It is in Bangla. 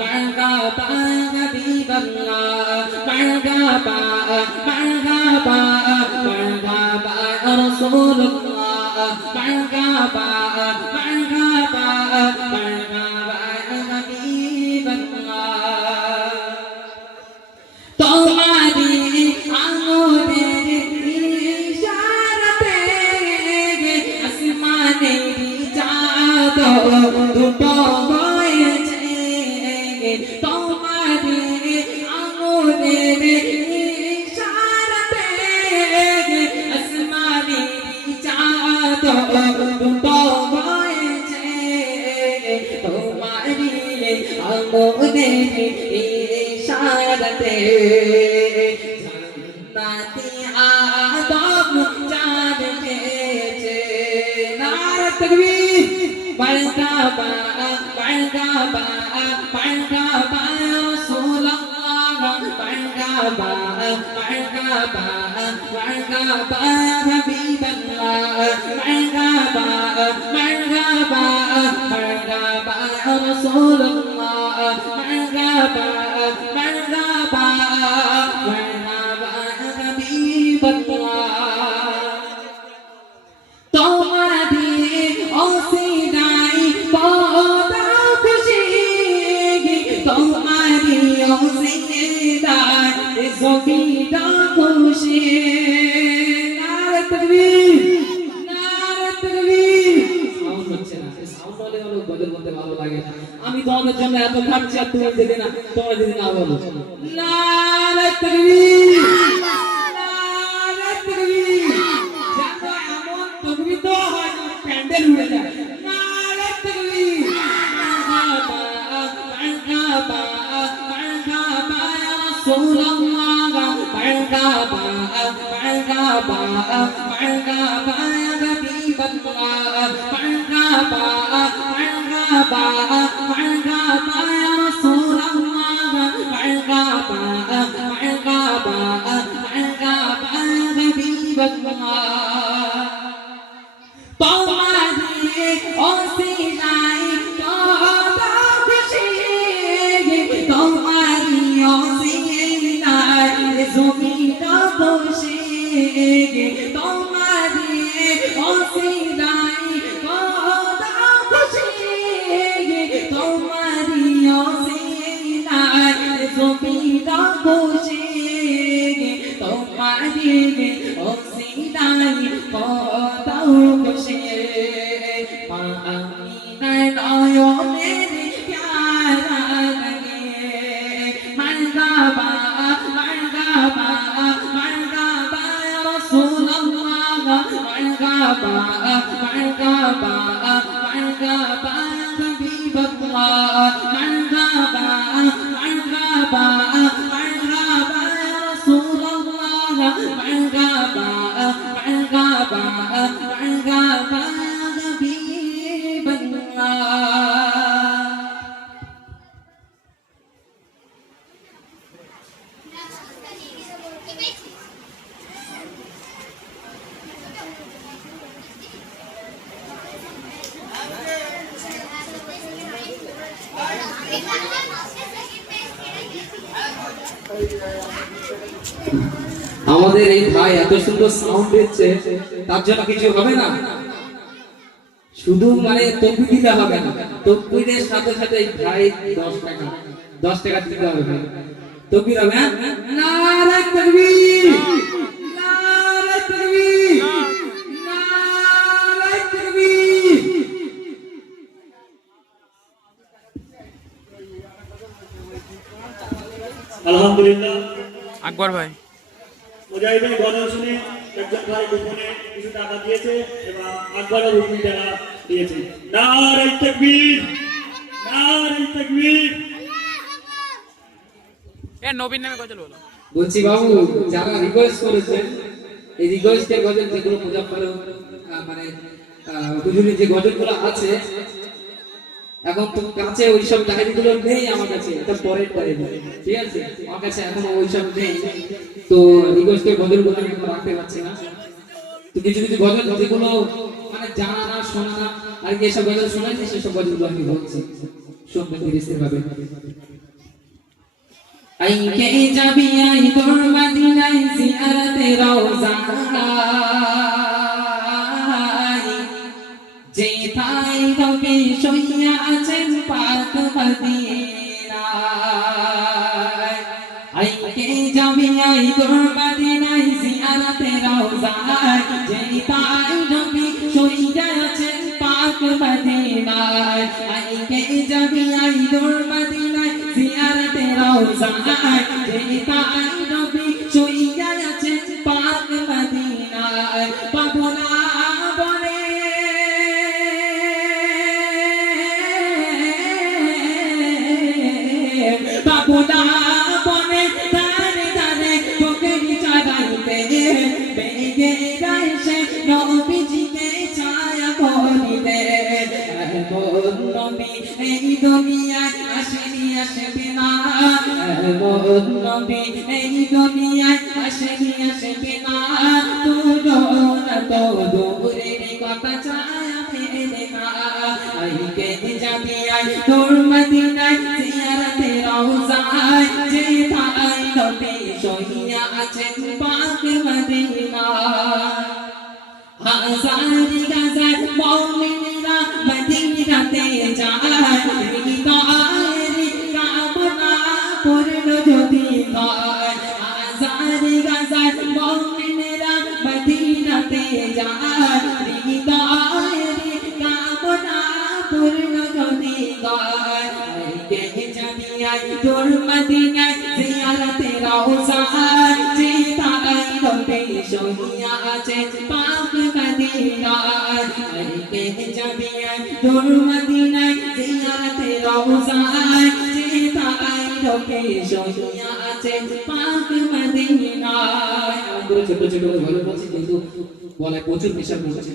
مرحبا حبيب الله مرحبا مرحبا مرحبا رسول الله مرحبا مرحبا مرحبا حبيب الله তোমারি আঙুলের ইশারাতে আসমানের চাঁদ দুটো হয়েছে তোমারি আঙুলের ইশারাতে আসমানের চাঁদ দুটো হয়েছে তোমারি আঙুলের ইশারাতে জান্নাতি আদম চাঁদ পেয়েছে নারে তাকবীর মারহাবা মারহাবা মারহাবা রাসূলুল্লাহ মারহাবা মারহাবা মারহাবা হাবিবাল্লাহ মারহাবা মারহাবা মারহাবা রাসূলুল্লাহ মারহাবা মারহাবা মারহাবা হাবিবাল্লাহ তোমারি ওসিলাই বড় খুশি তোমারি ওসিলাই জমিটা খুশি নারে তাকবীর সাউন্ড হচ্ছে না সাউন্ড হলে হলো গজল বলতে ভালো লাগে আমি তোমাদের জন্য এত খাচ্ছি আর তুমি যদি না তোমরা যদি না বলো নারে তাকবীর নারে তাকবীর যত এমন তাকবীর তো হয় প্যান্ডেল উড়ে যায় নারে তাকবীর মারহাবা মারহাবা মারহাবা ইয়া রাসূলুল্লাহ মারহাবা মারহাবা মারহাবা ইয়া হাবিবাল্লাহ মারহাবা মারহাবা মারহাবা ইয়া রাসূলুল্লাহ মারহাবা মারহাবা মারহাবা ইয়া হাবিবাল্লাহ তোমারি ওসিলাই কত খুশি তোমারি ওসিলাই জমিটা খুশি তোমারি ওসিলাই কত খুশি তোমারি ওসিলাই জমিটা খুশি তোমারি ওসিলাই কত খুশি মা আমিনার নয়নের প্যারা লাগে মারহাবা মারহাবা মারহাবা ইয়া রাসূলুল্লাহ মারহাবা মারহাবা মারহাবা ইয়া হাবিবাল্লাহ মারহাবা মারহাবা মারহাবা ইয়া রাসূলুল্লাহ মারহাবা মারহাবা মারহাবা ইয়া হাবিবাল্লাহ আমাদের এই ভাই এত সুন্দর সাউন্ড দিচ্ছে তার জন্য কিছু হবে না শুধু মানে তকবীর দিতে হবে না তকবীরের সাথে সাথে এই ভাই 10 টাকা দিতে হবে তকবীর হবে নারে তাকবীর নারে তাকবীর নারে তাকবীর আলহামদুলিল্লাহ আকবর ভাই মুজাহিদের গজল শুনে একজন ভাই গোপনে কিছু টাকা দিয়েছে এবং আকবরও 2 টাকা দিয়েছে নারে তাকবীর নারে তাকবীর এ নবীন নামে গজল বলো বলছি বাবু যারা রিকোয়েস্ট করেছেন এই রিকোয়েস্টের গজল যেগুলো মুজাফফর মানে হুজুরের যে গজলগুলো আছে এখন তো কাছে ওইসব ডায়েরিগুলো নেই আমার কাছে এটা পরের ডায়েরি ঠিক আছে আমার কাছে এখন ওইসব নেই তো রিকোয়েস্টের গজলগুলো আমি রাখতে পারছি না তো কিছু কিছু গজল যেগুলো মানে জানা না শোনা না আর কি এসব গজল শোনাচ্ছি সেসব গজলগুলো আমি বলছি, শুনবেন ধীরে স্থির ভাবে। আইকে যাবি আই তোর মদিনায় জিয়ারতে রওজা, যেথায় নবী শুইয়া আছেন পাক মদিনায়। আইকে যাবি আই তোর মদিনায় জিয়ারতে রওজা, যেথায় নবী শুইয়া আছেন পাক মদিনায়। আইকে যাবি আই তোর মদিনায় জিয়ারতে রওজা, যেথায় নবী শুইয়া আছেন পাক মদিনায়। পাবনা বলে বাবুদা বনে দানে দানে বকরি চড়াইতে, বেগে গাইছে নবীজিকে ছায়া করিতে। এমন নবী এই দুনিয়ায় আসেনি আসবে না, এমন নবী এই দুনিয়ায় আসেনি আসবে না। তুলনা তো দূরের কথা ছায়া ফেলে না। আইকে যাবি আই তোর মদিনায় জিয়ারতে রওজায়, যেথায় নবী শুইয়া আছেন পাক মদিনায়। হাজারি গাজার মুমিনরা মদিনাতে যায়, হৃদয়ের কামনা পূর্ণ যদি হয়। হাজারি গাজার মুমিনরা মদিনাতে যায়, হৃদয়ের কামনা পূর্ণ যদি হয়। আইকে যাবি আই তোর মদিনায় জিয়ারতে রওজায়, যেথায় নবী শুইয়া আছেন পাক মদিনায়। আইকে যাবি আই তোর মদিনায় জিয়ারতে রওজায়, যেথায় নবী শুইয়া আছেন পাক মদিনায়। ছোট ছোট করে ভালো বলছি কিন্তু বলায় প্রচুর প্রেশার পড়ছে।